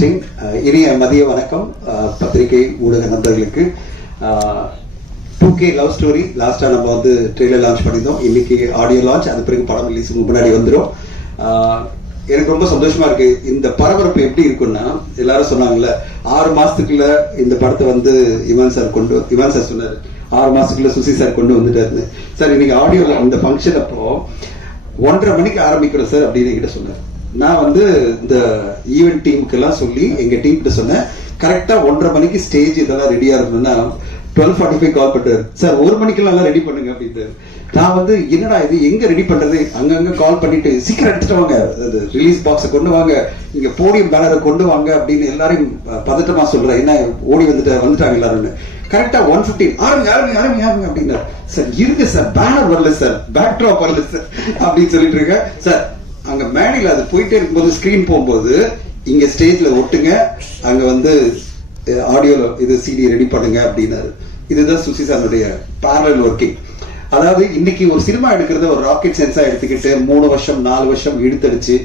Testing. இனிய மதிய வணக்கம் பத்திரிகை ஊடக நண்பர்களுக்கு. 2K லவ் ஸ்டோரி லாஸ்டா நம்ம வந்து ட்ரெய்லர் லான்ச் பண்ணியிருந்தோம். இன்னைக்கு ஆடியோ லான்ச், அது பிறகு படம் ரிலீஸ் முன்னாடி வந்துடும். எனக்கு ரொம்ப சந்தோஷமா இருக்கு. இந்த பரபரப்பு எப்படி இருக்குன்னா, எல்லாரும் சொன்னாங்கல்ல 6 மாசத்துக்குள்ள இந்த படத்தை வந்து இவான் சார் சொன்னாரு 6 மாசத்துக்குள்ள சுசி சார் கொண்டு வந்துட்டாரு சார். இன்னைக்கு ஆடியோல இந்த ஃபங்க்ஷன் அப்போ 1:30 மணிக்கு ஆரம்பிக்கிறோம் சார் அப்படின்னு என்கிட்ட சொன்னார். நான் வந்து இந்த ஈவென்ட் டீமுக்கு எல்லாம் சொல்லி எங்க டீம் கிட்ட சொன்னேன், கரெக்டா 1:30 மணிக்கு ஸ்டேஜ் இதெல்லாம் ரெடியா இருக்கணும்னா 12:45 கால் பண்றாரு சார், 1 மணிக்கெல்லாம் ரெடி பண்ணுங்க அப்படின்ட்டு. நான் வந்து என்னடா இது, எங்க ரெடி பண்றது, அங்கங்க கால் பண்ணிட்டு சீக்கிரம் எடுத்துட்டு வாங்க, ரிலீஸ் பாக்ஸை கொண்டு வாங்க, இங்க போடியம் பேனரை கொண்டு வாங்க அப்படின்னு எல்லாரையும் பதட்டமா சொல்றேன். என்ன ஓடி வந்துட்டாங்க எல்லாரும். கரெக்டா 1:15 ஆரம்பிங்க அப்படின்னா, சார் இருக்கு சார், பேனர் வரல சார், பேக் ட்ராப் வரல சார் அப்படின்னு சொல்லிட்டு இருக்கேன். சார் அங்க மேடையில அது போயிட்டே இருக்கும்போது ஸ்கிரீன் போகும்போது இங்க ஸ்டேஜ்ல ஒட்டுங்க, அங்க வந்து ஆடியோல இது சிடி ரெடி பண்ணுங்க அப்படின்னாரு. இதுதான் சுசி சாருடைய பேரலல் ஒர்க்கிங். அதாவது இன்னைக்கு ஒரு சினிமா எடுக்கிறத ஒரு ராக்கெட் சென்ஸா எடுத்துக்கிட்டு 3 வருஷம் 4 வருஷம் இழுத்தடிச்சு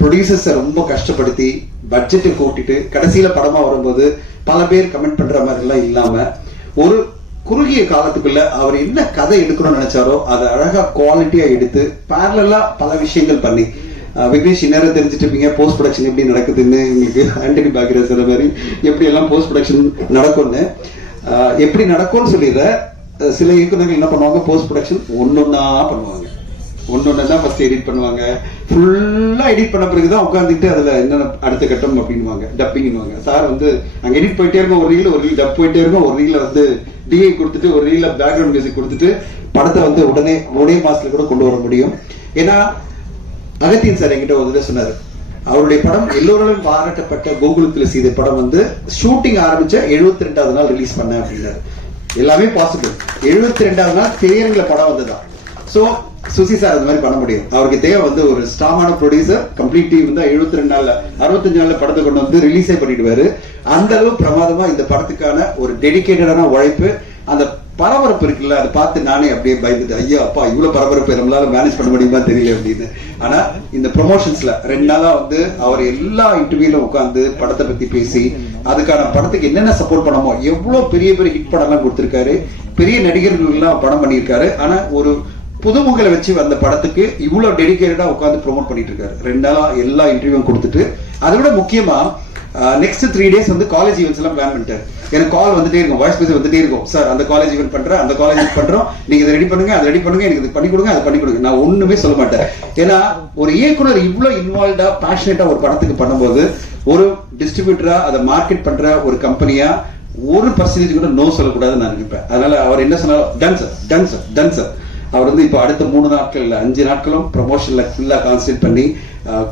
ப்ரொடியூசர்ஸை ரொம்ப கஷ்டப்படுத்தி பட்ஜெட்டை கூட்டிட்டு கடைசியில படமா வரும்போது பல பேர் கமெண்ட் பண்ற மாதிரி எல்லாம் இல்லாம ஒரு குறுகிய காலத்துக்குள்ள அவர் என்ன கதை எடுக்கணும்னு நினைச்சாரோ அதை அழகா குவாலிட்டியா எடுத்து பேரலா பல விஷயங்கள் பண்ணி, விக்னேஷ் நேரம் தெரிஞ்சுட்டு இருப்பீங்க போஸ்ட் ப்ரொடக்ஷன் எப்படி நடக்குதுன்னு. உங்களுக்கு ஆண்டனி பாக்கியராஜ் சொல்ற மாதிரி எப்படி எல்லாம் போஸ்ட் ப்ரொடக்ஷன் நடக்கும்னு, எப்படி நடக்கும்னு சொல்லிடுற. சில இயக்குநர்கள் என்ன பண்ணுவாங்க, போஸ்ட் ப்ரொடக்ஷன் ஒன்னொன்னா பண்ணுவாங்க, ஒன்னொன்னா ஃபர்ஸ்ட் எடிட் பண்ணுவாங்க, ஃபுல்லா எடிட் பண்ண பிறகுதான் உட்காந்துட்டு அதுல என்ன அடுத்த கட்டம் அப்படின்வாங்க, டப்பிங்னுவாங்க. சார் வந்து அங்க எடிட் போயிட்டே இருக்கும், ஒரு ரீல் டப் போயிட்டே இருக்கும், ஒரு ரீல வந்து டிஐ கொடுத்துட்டு ஒரு ரீல பேக்ரவுண்ட் மியூசிக் கொடுத்துட்டு படத்தை வந்து ஒரே மாசத்துல கூட கொண்டு வர முடியும். ஏன்னா அகத்தியன் சார் என்கிட்ட ஒரு சொன்னாரு, அவருடைய படம் எல்லோராலும் பாராட்டப்பட்ட கோகுலத்துல செய்த படம் வந்து ஷூட்டிங் ஆரம்பிச்ச 72வது நாள் ரிலீஸ் பண்ண அப்படின்னாரு. எல்லாமே பாசிபிள். 72வது நாள் திரையரங்குல படம் வந்ததுதான். சோ சுசி சார் அந்த மாதிரி பண்ண முடியும். அவருக்கு தேவை வந்து ஒரு ஸ்ட்ராங்கான ப்ரொடியூசர், கம்ப்ளீட் டீம் தான் 72 நாள்ல 65 நாள்ல படத்தை கொண்டு வந்து ரிலீஸே பண்ணிடுவாரு. அந்த அளவு பிரமாதமா இந்த படத்துக்கான ஒரு டெடிகேட்டடான உழைப்பு. அந்த பரபரப்பு இருக்குல்ல, அதை பார்த்து நானே அப்படியே பயந்துட்டு, ஐயா அப்பா இவ்வளவு பரபரப்பு நம்மளால மேனேஜ் பண்ண முடியுமா தெரியல அப்படின்னு. ஆனா இந்த ப்ரொமோஷன்ஸ்ல 2 நாளா வந்து அவர் எல்லா இன்டர்வியூல உட்கார்ந்து படத்தை பத்தி பேசி அதுக்கான படத்துக்கு என்னென்ன சப்போர்ட் பண்ணமோ, எவ்வளவு பெரிய பெரிய ஹிட் படம் எல்லாம் கொடுத்திருக்காரு, பெரிய நடிகர்கள் எல்லாம் படம் பண்ணியிருக்காரு. ஆனா ஒரு புதுமுகங்களை வச்சு அந்த படத்துக்கு இவ்வளவு டெடிகேட்டடா உட்கார்ந்து ப்ரொமோட் பண்ணிட்டு இருக்காரு. 2 நாளா எல்லா இன்டர்வியூவும் கொடுத்துட்டு, அதை விட முக்கியமா நெக்ஸ்ட் 3 டேஸ் வந்து காலேஜ் ஈவெண்ட்ஸ் எல்லாம் பிளான் பண்ணிட்டாரு. எனக்கு கால் வந்துட்டே இருக்கும், வாய்ஸ் மெசேஜ் வந்துட்டே இருக்கும், சார் அந்த காலேஜ் ஈவெண்ட் பண்றேன், அந்த காலேஜ் பண்றோம், நீங்க இதை ரெடி பண்ணுங்க, அதை ரெடி பண்ணுங்க, எனக்கு இது பண்ணி கொடுங்க, அதை பண்ணி கொடுங்க. நான் ஒண்ணுமே சொல்ல மாட்டேன். ஏன்னா ஒரு இயக்குனர் இவ்வளவு இன்வால்வ்டா பேஷனேட்டா ஒரு படத்துக்கு பண்ணும்போது, ஒரு டிஸ்ட்ரிபியூட்டரா அதை மார்க்கெட் பண்ற ஒரு கம்பெனியா 1% கூட நோ சொல்லக்கூடாதுன்னு நான் நினைப்பேன். அதனால அவர் என்ன சொன்னாலும் டன் சார். அவர் வந்து இப்ப அடுத்த 3 நாட்கள் இல்ல 5 நாட்களும் ப்ரமோஷன்ல ஃபுல்லா கான்சென்ட்ரேட் பண்ணி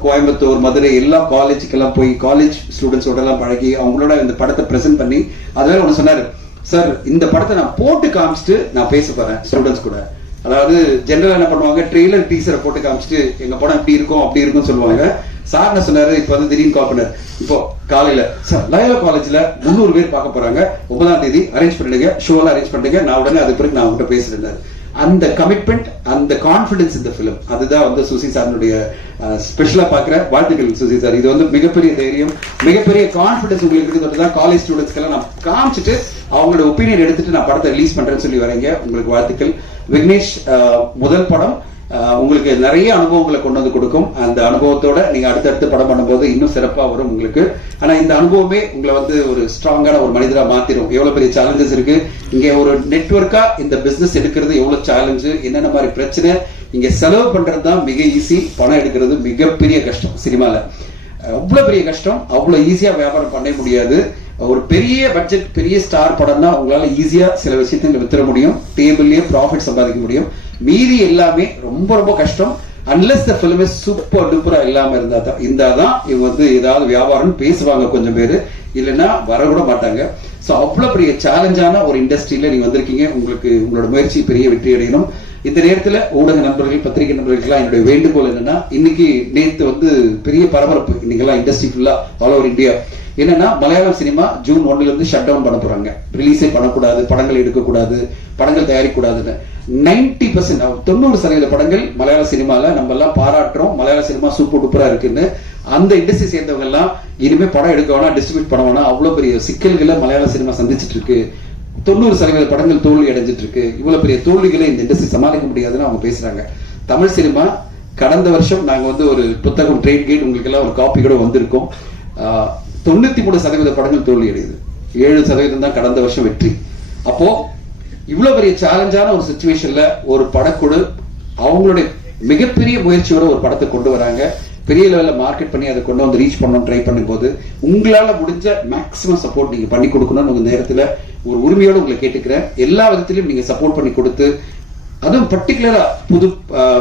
கோயம்புத்தூர், மதுரை எல்லா காலேஜுக்கெல்லாம் போய் காலேஜ் ஸ்டூடெண்ட்ஸோட எல்லாம் பழகி அவங்களோட இந்த படத்தை பிரசென்ட் பண்ணி, அதனால ஒண்ணு சொன்னாரு, சார் இந்த படத்தை நான் போட்டு காமிச்சிட்டு நான் பேச போறேன் ஸ்டூடெண்ட்ஸ் கூட. அதாவது ஜெனரல் என்ன பண்ணுவாங்க, ட்ரெய்லர் டீசரை போட்டு காமிச்சிட்டு எங்க படம் இப்படி இருக்கும் அப்படி இருக்கும்னு சொல்லுவாங்க. சார் என்ன சொன்னாரு, இப்ப வந்து திடீர்னு கால் பண்ணாரு, இப்போ காலையில சார் லயோலா காலேஜ்ல 300 பேர் பார்க்க போறாங்க, 9ஆம் தேதி அரேஞ்ச் பண்ணிடுங்க, ஷோலாம் அரேஞ்ச் பண்ணிடுங்க, நான் உடனே அது பிறகு நான் உங்ககிட்ட பேசுறேன். அந்த கமிட்மெண்ட், அந்த கான்பிடன்ஸ் இந்த பிலிம், அதுதான் வந்து சுசி சாருடைய ஸ்பெஷலா பாக்குற வாழ்த்துக்கள் சுசி சார். இது வந்து மிகப்பெரிய தைரியம், மிகப்பெரிய கான்பிடன்ஸ் உங்களுக்கு இருக்கிறது. காலேஜ் ஸ்டூடெண்ட்ஸ்க்கெல்லாம் நான் காமிச்சிட்டு அவங்களோட ஒப்பீனியன் எடுத்துட்டு நான் படத்தை ரிலீஸ் பண்றேன்னு சொல்லி வரீங்க. உங்களுக்கு வாழ்த்துக்கள். விக்னேஷ் முதல் படம் உங்களுக்கு நிறைய அனுபவங்களை கொண்டு வந்து கொடுக்கும். அந்த அனுபவத்தோட நீங்க அடுத்தடுத்து படம் பண்ணும்போது இன்னும் சிறப்பா வரும் உங்களுக்கு. ஆனா இந்த அனுபவமே உங்களை வந்து ஒரு ஸ்ட்ராங்கான ஒரு மனிதரா மாத்திரும். எவ்வளவு பெரிய சேலஞ்சஸ் இருக்கு இங்க, ஒரு நெட்வொர்க்கா இந்த பிசினஸ் எடுக்கிறது எவ்வளவு சேலஞ்சு, என்னென்ன மாதிரி பிரச்சனை, இங்க செலவு பண்றது தான் மிக ஈஸி, பணம் எடுக்கிறது மிகப்பெரிய கஷ்டம். சினிமால அவ்வளவு பெரிய கஷ்டம், அவ்வளவு ஈஸியா வியாபாரம் பண்ண முடியாது. ஒரு பெரிய பட்ஜெட் பெரிய ஸ்டார் படம்னா உங்களால ஈஸியா சில விஷயத்தை வித்துற முடியும், டேபிள்லயே ப்ராஃபிட் சம்பாதிக்க முடியும். மீதி எல்லாமே ரொம்ப ரொம்ப கஷ்டம். Unless the film is super டூப்பரா இல்லாம இருந்தாதான் இவங்க வந்து ஏதாவது வியாபாரம் பேசுவாங்க கொஞ்சம் பேரு, இல்லைன்னா வரக்கூட மாட்டாங்க. சோ அவ்வளவு பெரிய சேலஞ்சான ஒரு இண்டஸ்ட்ரியில நீங்க வந்திருக்கீங்க. உங்களுக்கு உங்களோட முயற்சி பெரிய வெற்றி அடையணும். இந்த நேரத்துல ஊடக நண்பர்கள், பத்திரிகை நண்பர்களுக்கு என்னுடைய வேண்டுகோள் என்னன்னா, இன்னைக்கு நேத்து வந்து பெரிய பரபரப்பு, இன்னைக்கு எல்லாம் இண்டஸ்ட்ரி ஃபுல்லா ஆல் ஓவர் இந்தியா என்னன்னா மலையாளம் சினிமா ஜூன் 1 இருந்து ஷட் டவுன் பண்ண போறாங்க. ரிலீஸே பண்ணக்கூடாது, படங்கள் எடுக்கக்கூடாது, படங்கள் தயாரிக்கக்கூடாதுன்னு. 90% 90% படங்கள் மலையாள சினிமால நம்ம எல்லாம் பாராட்டுறோம், மலையாள சினிமா சூப்பர் டூப்பரா இருக்குன்னு. அந்த இண்டஸ்ட்ரி சேர்ந்தவங்க எல்லாம் இனிமே படம் எடுக்க வேணா, டிஸ்ட்ரிபியூட் பண்ண வேணா, அவ்வளவு பெரிய சிக்கல்களை மலையாள சினிமா சந்திச்சுட்டு இருக்கு. 90% படங்கள் தோல்வி அடைஞ்சிட்டு இருக்கு. இவ்வளவு பெரிய தோல்விகளை இந்த இண்டஸ்ட்ரி சமாளிக்க முடியாதுன்னு அவங்க பேசுறாங்க. தமிழ் சினிமா கடந்த வருஷம் நாங்க வந்து ஒரு புத்தகம் ட்ரேட் கேட் உங்களுக்கு எல்லாம் ஒரு காப்பி கூட வந்திருக்கோம். 93% படங்கள் தோல்வி அடையுது, 7% தான் கடந்த வருஷம் வெற்றி. அப்போ இவ்வளவு பெரிய சேலஞ்சான ஒரு சிச்சுவேஷன்ல ஒரு படக்குழு அவங்களுடைய மிகப்பெரிய முயற்சியோட ஒரு படத்தை கொண்டு வராங்க. பெரிய லெவல்ல மார்க்கெட் பண்ணி அதை கொண்டு வந்து ரீச் பண்ணணும் ட்ரை பண்ணும்போது உங்களால முடிஞ்ச மேக்ஸிமம் சப்போர்ட் நீங்க பண்ணி கொடுக்கணும்னு உங்க நேரத்துல ஒரு உரிமையோடு உங்களை கேட்டுக்கிறேன். எல்லா விதத்திலையும் நீங்க சப்போர்ட் பண்ணி கொடுத்து, அதுவும் பர்டிகுலரா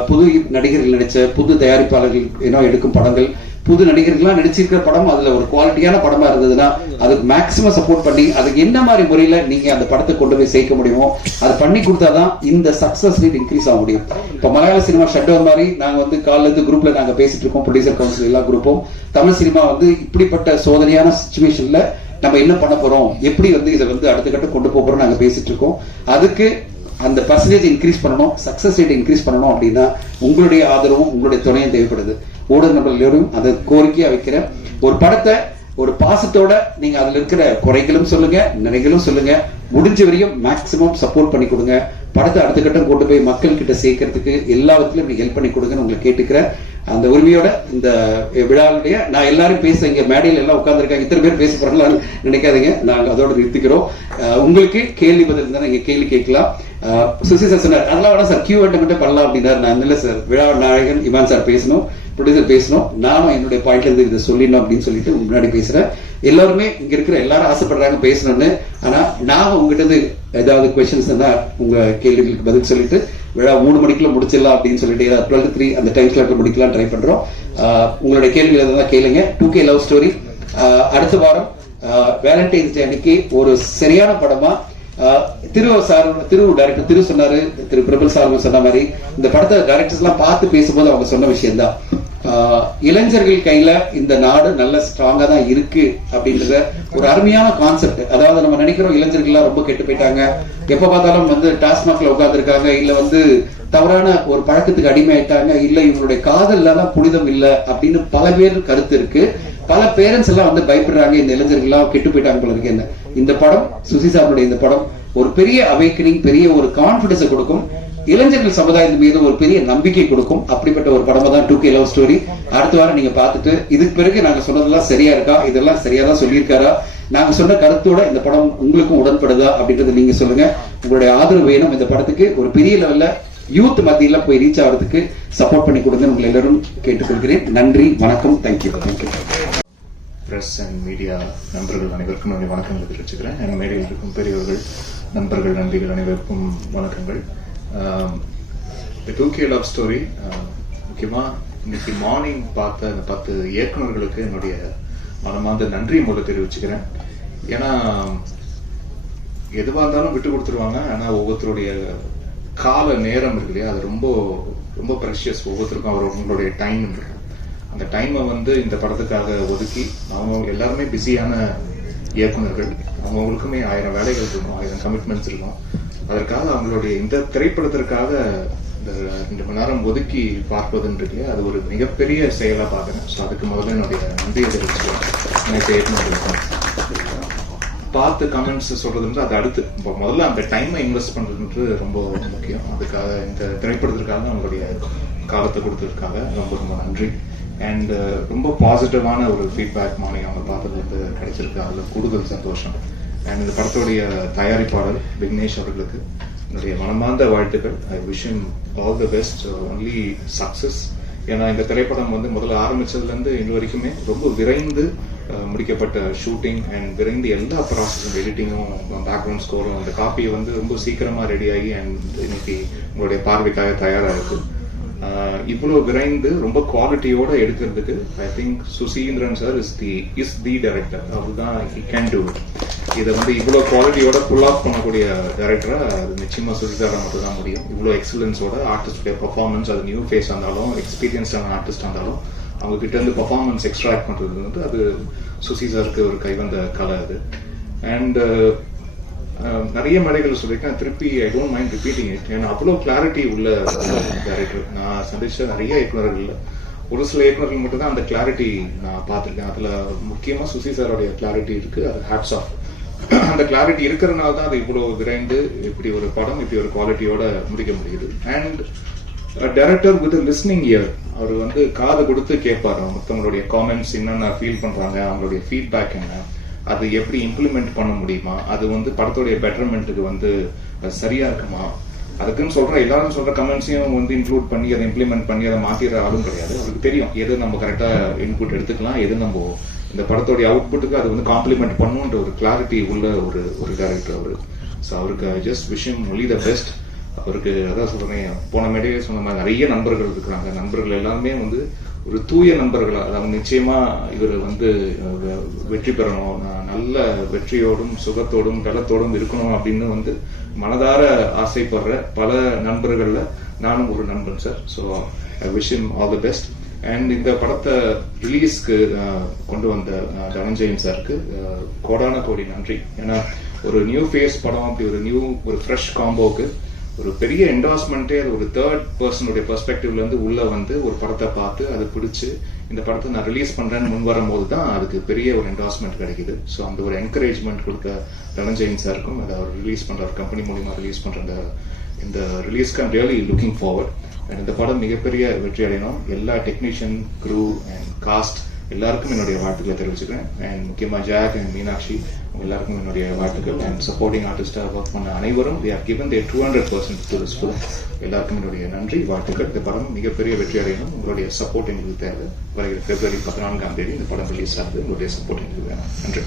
புது நடிகர்கள் நடிச்ச புது தயாரிப்பாளர்கள் எடுக்கும் படங்கள், புது நடிகர்கள்லாம் நடிச்சிருக்கிற படம் அதுல ஒரு குவாலிட்டியான படமா இருந்ததுன்னா அதுக்கு மேக்ஸிமம் சப்போர்ட் பண்ணி அதுக்கு என்ன மாதிரி முறையில நீங்க அந்த படத்தை கொண்டு போய் சேர்க்க முடியுமோ அதை பண்ணி கொடுத்தாதான் இந்த சக்சஸ் ரேட் இன்க்ரீஸ் ஆக முடியும். இப்ப மலையாள சினிமா ஷட் டவுன் மாதிரி நாங்க வந்து காலைல இருந்து குரூப்ல நாங்க பேசிட்டு இருக்கோம், ப்ரொடியூசர் கவுன்சில் எல்லா குரூப்பும். தமிழ் சினிமா வந்து இப்படிப்பட்ட சோதனையான சிச்சுவேஷன்ல நம்ம என்ன பண்ண போறோம், எப்படி வந்து இதை வந்து அடுத்த கட்டம் கொண்டு போறோம் நாங்க பேசிட்டு இருக்கோம். அதுக்கு அந்த பர்சன்டேஜ் இன்க்ரீஸ் பண்ணணும், சக்சஸ் ரேட் இன்க்ரீஸ் பண்ணணும் அப்படின்னா உங்களுடைய ஆதரவும் உங்களுடைய துணையும் தேவைப்படுது. ஊடக நபர்களோடும் அதை கோரிக்கையா வைக்கிறேன். ஒரு படத்தை ஒரு பாசத்தோட நீங்க அதுல இருக்கிற குறைகளும் சொல்லுங்க, நிறைகளும் சொல்லுங்க, முடிஞ்ச வரையும் மேக்சிமம் சப்போர்ட் பண்ணி கொடுங்க. படத்தை அடுத்த கட்டம் கொண்டு போய் மக்கள் கிட்ட சேர்க்கறதுக்கு எல்லாவற்றிலும் நீங்க ஹெல்ப் பண்ணி கொடுங்கன்னு உங்களை கேட்டுக்கிறேன். அந்த உரிமையோட இந்த விழாவுடைய நான் எல்லாரும் பேச இங்க மேடையில் எல்லாம் உட்கார்ந்துருக்காங்க, இத்தனை பேர் பேச போறாங்களான்னு நினைக்காதீங்க, நாங்க அதோட நிறுத்திக்கிறோம். உங்களுக்கு கேள்வி பதில் இருந்தா நீங்க கேள்வி கேட்கலாம். சுசி சார் சொன்னார் அதெல்லாம் வேணா சார் கியூ மட்டும் பண்ணலாம் அப்படின்னாரு. நான் இல்லை சார், விழா நாயகன் இமான் சார் பேசணும், ப்ரொடியூசர் பேசணும், நானும் என்னுடைய பாயிண்ட்ல இருந்து இதை சொல்லிடணும் அப்படின்னு சொல்லிட்டு முன்னாடி பேசுறேன். எல்லாருமே இங்க இருக்கிற எல்லாரும் ஆசைப்படுறாங்க பேசணும்னு. ஆனா நான் உங்ககிட்ட இருந்து ஏதாவது கொஸ்டின்ஸ் இருந்தா உங்க கேள்விகளுக்கு பதில் சொல்லிட்டு விழா 3 மணிக்குள்ள முடிச்சிடலாம் அப்படின்னு சொல்லிட்டு 12 to 3 அந்த டைம் ஸ்லாட்ல முடிக்கலாம் ட்ரை பண்றோம். உங்களுடைய கேள்விகள் இருந்தா கேளுங்க. 2K லவ் ஸ்டோரி அடுத்த வாரம் வேலண்டைன்ஸ் டே அன்னைக்கு ஒரு சரியான படமா திரு டைரக்டர் திரு சொன்னாரு, திரு பிரபல் சார் சொன்ன மாதிரி இந்த படத்தை டைரக்டர்ஸ் எல்லாம் பார்த்து பேசும்போது அவங்க சொன்ன விஷயம் தான், இளைஞர்கள் கையில இந்த நாடு நல்ல ஸ்ட்ராங்கா தான் இருக்கு அப்படின்றத ஒரு அருமையான கான்செப்ட். அதாவது நம்ம நினைக்கிறோம் இளைஞர்கள் எல்லாம் ரொம்ப கெட்டு போயிட்டாங்க, எப்ப பார்த்தாலும் வந்து டாஸ்மாக்ல உட்கார்ந்து இருக்காங்க, இல்ல வந்து தவறான ஒரு பழக்கத்துக்கு அடிமை ஆயிட்டாங்க, இல்ல இவங்களுடைய காதல்ல தான் புனிதம் இல்ல அப்படின்னு பல பேர் கருத்து இருக்கு. பல பேரண்ட்ஸ் எல்லாம் வந்து பயப்படுறாங்க இந்த இளைஞர்கள் எல்லாம் கெட்டு போயிட்டாங்க போல இருக்கு. இந்த படம் சுசி சாருடைய இந்த படம் ஒரு பெரிய அவேக்கனிங், பெரிய ஒரு கான்பிடன்ஸ் கொடுக்கும், இளைஞர்கள் சமுதாயத்தின் மீது ஒரு பெரிய நம்பிக்கை கொடுக்கும். அப்படிப்பட்ட ஒரு படமா தான் 2K லவ் ஸ்டோரி. அடுத்த வாரம் நீங்க பார்த்துட்டு இதுக்கு பிறகு நாங்க சொன்னதெல்லாம் சரியா இருக்கா, இதெல்லாம் சரியா தான் சொல்லியிருக்காரா, நாங்க சொன்ன கருத்தோட இந்த படம் உங்களுக்கும் உடன்படுதா அப்படின்றது நீங்க சொல்லுங்க. உங்களுடைய ஆதரவு வேணும். இந்த படத்துக்கு ஒரு பெரிய லெவல்ல யூத் மத்தியில போய் ரீச் ஆகிறதுக்கு சப்போர்ட் பண்ணி கொடுங்க உங்களை எல்லாரும் கேட்டுக்கொள்கிறேன். நன்றி, வணக்கம், தேங்க்யூ. பிரஸ் அண்ட் மீடியா நண்பர்கள் அனைவருக்கும் என்னுடைய வணக்கங்களை தெரிவிச்சுக்கிறேன். என் மேடையில் இருக்கும் பெரியவர்கள், நண்பர்கள், நன்றிகள் அனைவருக்கும் வணக்கங்கள். 2K லவ் ஸ்டோரி முக்கியமா இன்னைக்கு மார்னிங் பார்த்த அந்த 10 இயக்குநர்களுக்கு என்னுடைய மனமார்ந்த நன்றி முதல்ல தெரிவிச்சுக்கிறேன். ஏன்னா எதுவாக இருந்தாலும் விட்டு கொடுத்துருவாங்க, ஆனா ஒவ்வொருத்தருடைய கால நேரம் இருக்கு இல்லையா, அது ரொம்ப ரொம்ப ப்ரெஷியஸ். ஒவ்வொருத்தருக்கும் அவங்களுடைய டைம் இருக்கு. அந்த டைமை வந்து இந்த படத்துக்காக ஒதுக்கி அவங்க எல்லாருமே பிஸியான இயக்குநர்கள், அவங்களுக்குமே 1000 வேலைகள் இருக்கும், 1000 கமிட்மெண்ட்ஸ் இருக்கும். அதற்காக அவங்களுடைய இந்த திரைப்படத்திற்காக இந்த 2 மணி நேரம் ஒதுக்கி பார்ப்பதுன்றது அது ஒரு மிகப்பெரிய செயலா பார்க்கிறேன். ஸோ அதுக்கு முதல்ல என்னுடைய நன்றியை தெரிவிச்சுக்கிறேன். எனக்கு இயக்குநர்களுக்கும் பார்த்து கமெண்ட்ஸ் சொல்றதுன்றது அது அடுத்து. முதல்ல அந்த டைமை இன்வெஸ்ட் பண்றதுன்றது ரொம்ப முக்கியம். அதுக்காக இந்த திரைப்படத்திற்காக அவங்களுடைய காலத்தை கொடுத்ததுக்காக ரொம்ப ரொம்ப நன்றி. அண்ட் ரொம்ப பாசிட்டிவான ஒரு ஃபீட்பேக் மார்னிங் அவங்க பார்த்தது வந்து கிடைச்சிருக்கு, அதில் கூடுதல் சந்தோஷம். அண்ட் இந்த படத்துடைய தயாரிப்பாளர் விக்னேஷ் அவர்களுக்கு என்னுடைய மனமார்ந்த வாழ்த்துக்கள். I wish him all the best, only success. ஏன்னா இந்த திரைப்படம் வந்து முதல்ல ஆரம்பிச்சதுலேருந்து இன்று வரைக்குமே ரொம்ப விரைந்து முடிக்கப்பட்ட ஷூட்டிங் அண்ட் விரைந்து எல்லா ப்ராசஸும், எடிட்டிங்கும், பேக்ரவுண்ட் ஸ்கோரும், அந்த காப்பியை வந்து ரொம்ப சீக்கிரமா ரெடியாகி அண்ட் இன்னைக்கு உங்களுடைய பார்வைக்காக தயாராக இருக்கு. இவ்வளவு விரைந்து ரொம்ப குவாலிட்டியோட எடுக்கிறதுக்கு I think Suseenthiran sir is the director. அவர்தான் ஹி கேன் டூ இட். இதை வந்து இவ்வளவு குவாலிட்டியோட புல் ஆஃப் பண்ணக்கூடிய டைரக்டரா அது நிச்சயமா சுசிதாரா மட்டும் தான் முடியும். இவ்வளவு எக்ஸலன்ஸோட ஆர்டிஸ்டோட பெர்ஃபார்மன்ஸ், அது நியூ ஃபேஸ் இருந்தாலும் எக்ஸ்பீரியன்ஸ்டான ஆர்டிஸ்ட் இருந்தாலும் அவங்க கிட்ட இருந்து பர்ஃபார்மன்ஸ் எக்ஸ்ட்ராக்ட் பண்றது வந்து அது சுசி சாருக்கு ஒரு கைவந்த கலை அது. அண்ட் நிறைய மேடைகள் சொல்லியிருக்கேன், திருப்பி I don't mind repeating it. ஏன்னா அவ்வளோ கிளாரிட்டி உள்ள டேரக்டர். நான் சந்திச்ச நிறைய இயக்குநர்கள் ஒரு சில இயக்குநர்கள் மட்டும் தான் அந்த கிளாரிட்டி நான் பார்த்துருக்கேன். அதுல முக்கியமா சுசி சாரோடைய கிளாரிட்டி இருக்கு, அது ஹேட்ஸ் ஆஃப். அந்த கிளாரிட்டி இருக்கிறதுனால தான் அது இவ்வளவு விரைந்து இப்படி ஒரு படம் இப்படி ஒரு குவாலிட்டியோட முடிக்க முடியுது. And director with listening ear, அவர் வந்து காது கொடுத்து கேட்பாரு மற்றவங்களுடைய காமெண்ட்ஸ் என்னென்ன ஃபீல் பண்றாங்க, அவங்களுடைய ஃபீட்பேக் என்ன, அது எப்படி இம்ப்ளிமெண்ட் பண்ண முடியுமா, அது வந்து படத்துடைய பெட்டர்மெண்ட்டுக்கு வந்து சரியா இருக்குமா. அதுக்குன்னு சொல்ற எல்லாரும் சொல்ற கமெண்ட்ஸையும் வந்து இன்க்ளூட் பண்ணி அதை இம்ப்ளிமெண்ட் பண்ணி அதை மாத்திர ஆளும் கிடையாது. அவருக்கு தெரியும் எது நம்ம கரெக்டா இன்புட் எடுத்துக்கலாம், எது நம்ம இந்த படத்தோடைய அவுட்புட்டுக்கு அது வந்து காம்ப்ளிமெண்ட் பண்ணுன்ற ஒரு கிளாரிட்டி உள்ள ஒரு டைரக்டர் அவரு. ஸோ அவருக்கு ஜஸ்ட் விஷயம் ஒன்லி த பெஸ்ட். அவருக்கு அதான் சொல்றேன், போன மேடையே சொன்ன மாதிரி நிறைய நண்பர்கள் இருக்கிறாங்க. நண்பர்கள் எல்லாருமே வந்து ஒரு தூய நண்பர்களா, அதாவது நிச்சயமா இவர் வந்து வெற்றி பெறணும், நல்ல வெற்றியோடும் சுகத்தோடும் பலத்தோடும் இருக்கணும் அப்படின்னு வந்து மனதார ஆசைப்படுற பல நண்பர்கள்ல நானும் ஒரு நண்பன் sir. So I wish him all the best. And இந்த படத்தை ரிலீஸ்க்கு கொண்டு வந்த தனஞ்சயன் சாருக்கு கோடான கோடி நன்றி. ஏன்னா ஒரு நியூ ஃபேஸ் படம், அப்படி ஒரு ஃப்ரெஷ் காம்போக்கு ஒரு பெரிய என்டாஸ்மெண்ட்டே அது ஒரு தேர்ட் பர்சனுடைய பெர்ஸ்பெக்டிவ்ல இருந்து உள்ள வந்து ஒரு படத்தை பார்த்து அதை பிடிச்சு இந்த படத்தை நான் ரிலீஸ் பண்றேன்னு முன் வரும்போது தான் அதுக்கு பெரிய ஒரு என்டாஸ்மெண்ட் கிடைக்குது. ஸோ அந்த ஒரு என்கரேஜ்மெண்ட் கொடுத்த தனஞ்சயன் சாருக்கும் அதை அவர் ரிலீஸ் பண்ற ஒரு கம்பெனி மூலியமா ரிலீஸ் பண்ற இந்த ரிலீஸ்க்கு I'm really looking forward. And இந்த படம் மிகப்பெரிய வெற்றி அடையணும். எல்லா டெக்னீஷியன், க்ரூ அண்ட் காஸ்ட் எல்லாருக்கும் என்னுடைய வாழ்த்துக்களை தெரிவிச்சுக்கிறேன். அண்ட் முக்கியமா ஜாக் அண்ட் மீனாட்சி எல்லாருக்கும் என்னுடைய வாழ்த்துக்கள். அண்ட் சப்போர்ட்டிங் ஆர்டிஸ்டா ஒர்க் பண்ண அனைவரும் they have given their 200% to this film. எல்லாருக்கும் என்னுடைய நன்றி, வாழ்த்துக்கள். இந்த படம் மிகப்பெரிய வெற்றி அடையணும். உங்களுடைய சப்போர்ட் எங்களுக்கு தேவை. வருகிற February 14 இந்த படம் ரிலீஸ் ஆகுது. உங்களுடைய சப்போர்ட் எங்களுக்கு வேணும். நன்றி.